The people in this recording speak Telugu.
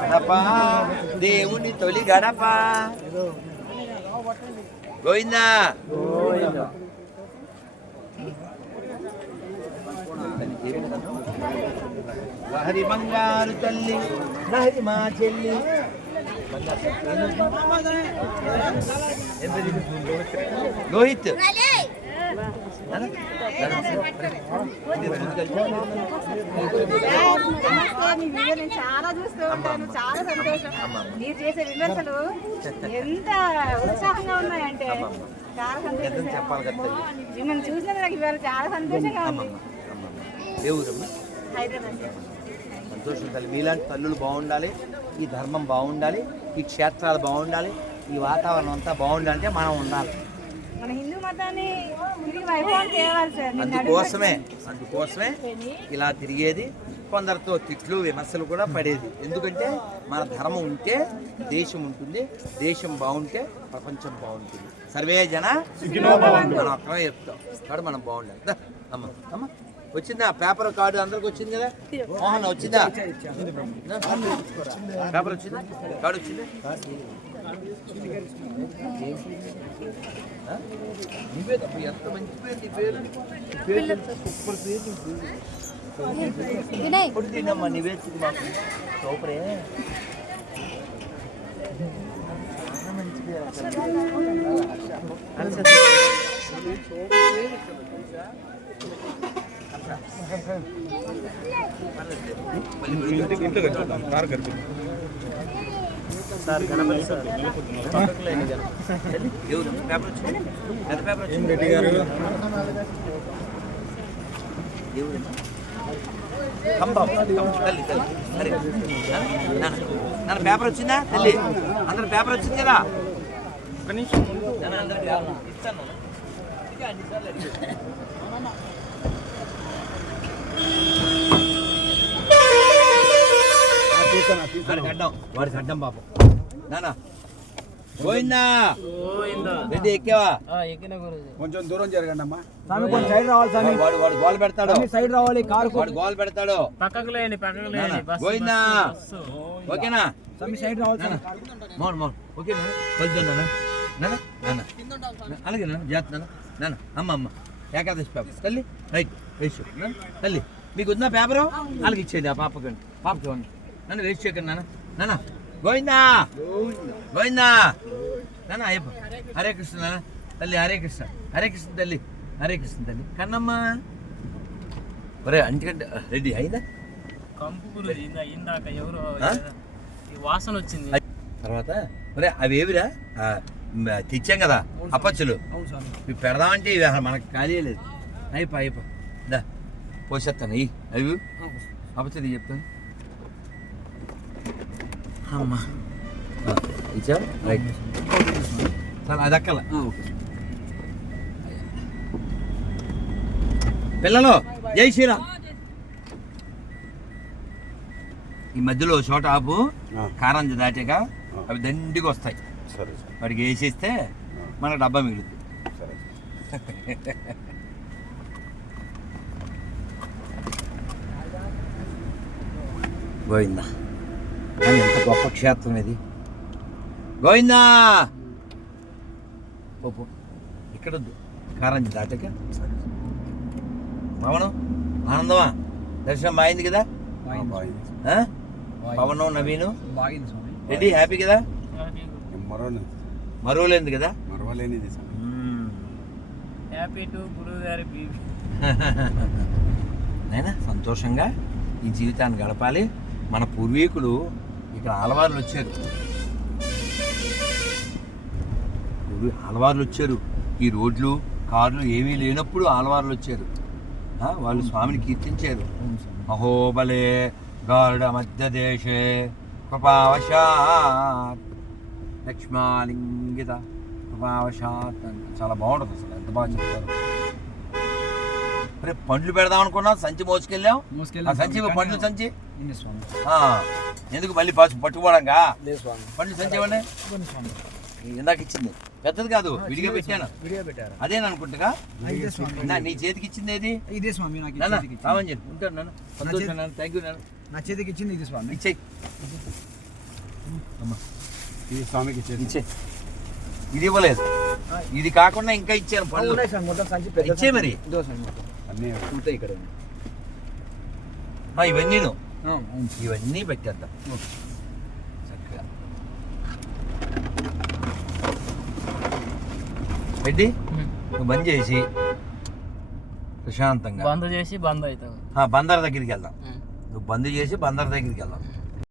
గణప దేవుని తొలి గణప గోవిందా. లహరి బంగారు తల్లి లహరి మా చెల్లి లోహిత్ చాలా చూస్తూ ఉంటాను, చాలా సంతోషం. మీరు చేసే విమర్శలు ఎంత ఉత్సాహంగా ఉన్నాయంటే చాలా సంతోషం. మిమ్మల్ని చూసినందుకు నాకు ఇవాళ చాలా సంతోషంగా ఉంది. హైదరాబాద్. సంతోషం తల్లి. మీలాంటి తల్లులు బాగుండాలి, ఈ ధర్మం బాగుండాలి, ఈ క్షేత్రాలు బాగుండాలి, ఈ వాతావరణం అంతా బాగుండాలంటే మనం ఉండాలి. మన హిందూ మతాన్ని తిరిగి వైభవం చేయాలి సార్. అందుకోసమే ఇలా తిరిగేది. కొందరితో తిట్లు విమర్శలు కూడా పడేది. ఎందుకంటే మన ధర్మం ఉంటే దేశం ఉంటుంది, దేశం బాగుంటే ప్రపంచం బాగుంటుంది. సర్వే జన మనం అక్కడే చెప్తాం కాబట్టి మనం బాగుండాలి. అమ్మ అమ్మ వచ్చిందా పేపర్ కార్డు? అందరికి వచ్చింది కదా? మోహన్ వచ్చిందా? పేపర్ వచ్చిందా? కార్డు వచ్చిందా? నువ్వే తప్ప ఎంత మంచి పేరు నీ పేరు. సూపర్ పేరు ఇప్పుడు తినమ్మా. నివేదిక మాకు సూపరే. చాలా మంచి పేరు. సార్ గణపతి సార్ రెడ్డి గారు తల్లి సరే నాన్న పేపర్ వచ్చిందా తల్లి? అందరు పేపర్ వచ్చింది కదా? ఒక నిమిషం ఇస్తాను. వాడికి అడ్డం పాపం. నానా పోయిందా? రెడ్డి ఎక్కావా? కొంచెం దూరం జరగండి అమ్మా. సైడ్ రావాలి స్వామి. వాడు గోల్ పెడతాడు. సైడ్ రావాలి. కారు వాడు గోల్ పెడతాడు. పోయిందా? ఓకేనా? సైడ్ రావాలి. మోహన్ మోహన్ ఓకేనా? వెళ్తాను నాన్న. నాన్న నాన్న అలాగే నాన్న జాగ్రత్త నాన్న. నాన్న అమ్మ అమ్మ ఏకాదశి పేపర్ తల్లి రైట్ వేసు తల్లి. మీకు ఉందా పేపరు? అలాగే ఇచ్చేది ఆ పాపకి. పాపకి ఇవ్వండి. నన్ను వేస్ట్ చేయకండి నాన్న. నాన్న గోవిందా గోవిందా నాన్న అయ్యప్ప. హరే కృష్ణ నాన్న తల్లి. హరే కృష్ణ హరే కృష్ణ తల్లి. హరే కృష్ణ తల్లి. కన్నమ్మ ఒరే అంటికంటే రెడ్డి అయిందా? వాసన వచ్చింది తర్వాత ఒరే అవి ఏవిరా తెచ్చాం కదా అప్పచ్చులు. ఇవి పెడదామంటే ఇవి మనకు ఖాళీ లేదు. అయిపో దా పోసేస్తాను. అవి అప్పచ్చులు చెప్తాను. అమ్మా ఇచ్చా రైట్ సరే అది అక్కల. పిల్లలు జై శ్రీరామ్. ఈ మధ్యలో చోట ఆపు. కారంజ దాటాక అవి దండిగా వస్తాయి. వాడికి వేసేస్తే మనకు డబ్బా మిగులుతుంది. గోవిందా కానీ ఎంత గొప్ప క్షేత్రం ఇది. గోవిందా పోపు ఇక్కడ కారంజి దాటాక పవనం ఆనందమా దర్శనం బాగుంది కదా? పవనం నవీను రెడ్డి హ్యాపీ కదా? మరవలేదు కదా? నైనా సంతోషంగా ఈ జీవితాన్ని గడపాలి. మన పూర్వీకులు ఇక్కడ ఆలవార్లు వచ్చారు. ఆలవార్లు వచ్చారు. ఈ రోడ్లు కార్లు ఏమీ లేనప్పుడు ఆలవార్లు వచ్చారు. వాళ్ళు స్వామిని కీర్తించారు. అహోబలే గారుడ మధ్య దేశే కృపావశాత్ లక్ష్మాలింగిత కృపావశాత్. చాలా బాగుంటుంది అసలు. ఎంత బాగా చెప్తారు. రే పండ్లు పెడదాం అనుకున్నాం, సంచి మోసుకెళ్ళాం. ఆ సంచి పండ్లు సంచి ఎందుకు మళ్ళీ పట్టుకోవడంగా? పండ్లు సంచి ఇవ్వండి. ఇందాక ఇచ్చింది పెద్దది కాదు, విడిగా పెట్టాను. అదేనా అనుకుంటుగా? నీ చేతికి ఇచ్చింది ఏది? ఇదే స్వామి. రావని చెప్పి ఉంటాను నాన్న. సంతోషం నాన్న, థ్యాంక్ యూ నాన్న. నా చేతికి ఇచ్చింది ఇది స్వామి. ఇచ్చేయి ఇది స్వామికి ఇచ్చేది. ఇచ్చే. ఇది ఇవ్వలేదు, ఇది కాకుండా ఇంకా ఇచ్చాను పళ్ళు. ఇచ్చే మరి అన్నీ ఉంటాయి ఇక్కడ. ఇవన్నీ ఇవన్నీ పెట్టేద్దాం చక్కగా పెట్టి నువ్వు బంద్ చేసి ప్రశాంతంగా బంద్ చేసి బంద్ అవుతావు. బందర్ దగ్గరికి వెళ్దాం. నువ్వు బంద్ చేసి బందర్ దగ్గరికి వెళ్దాం.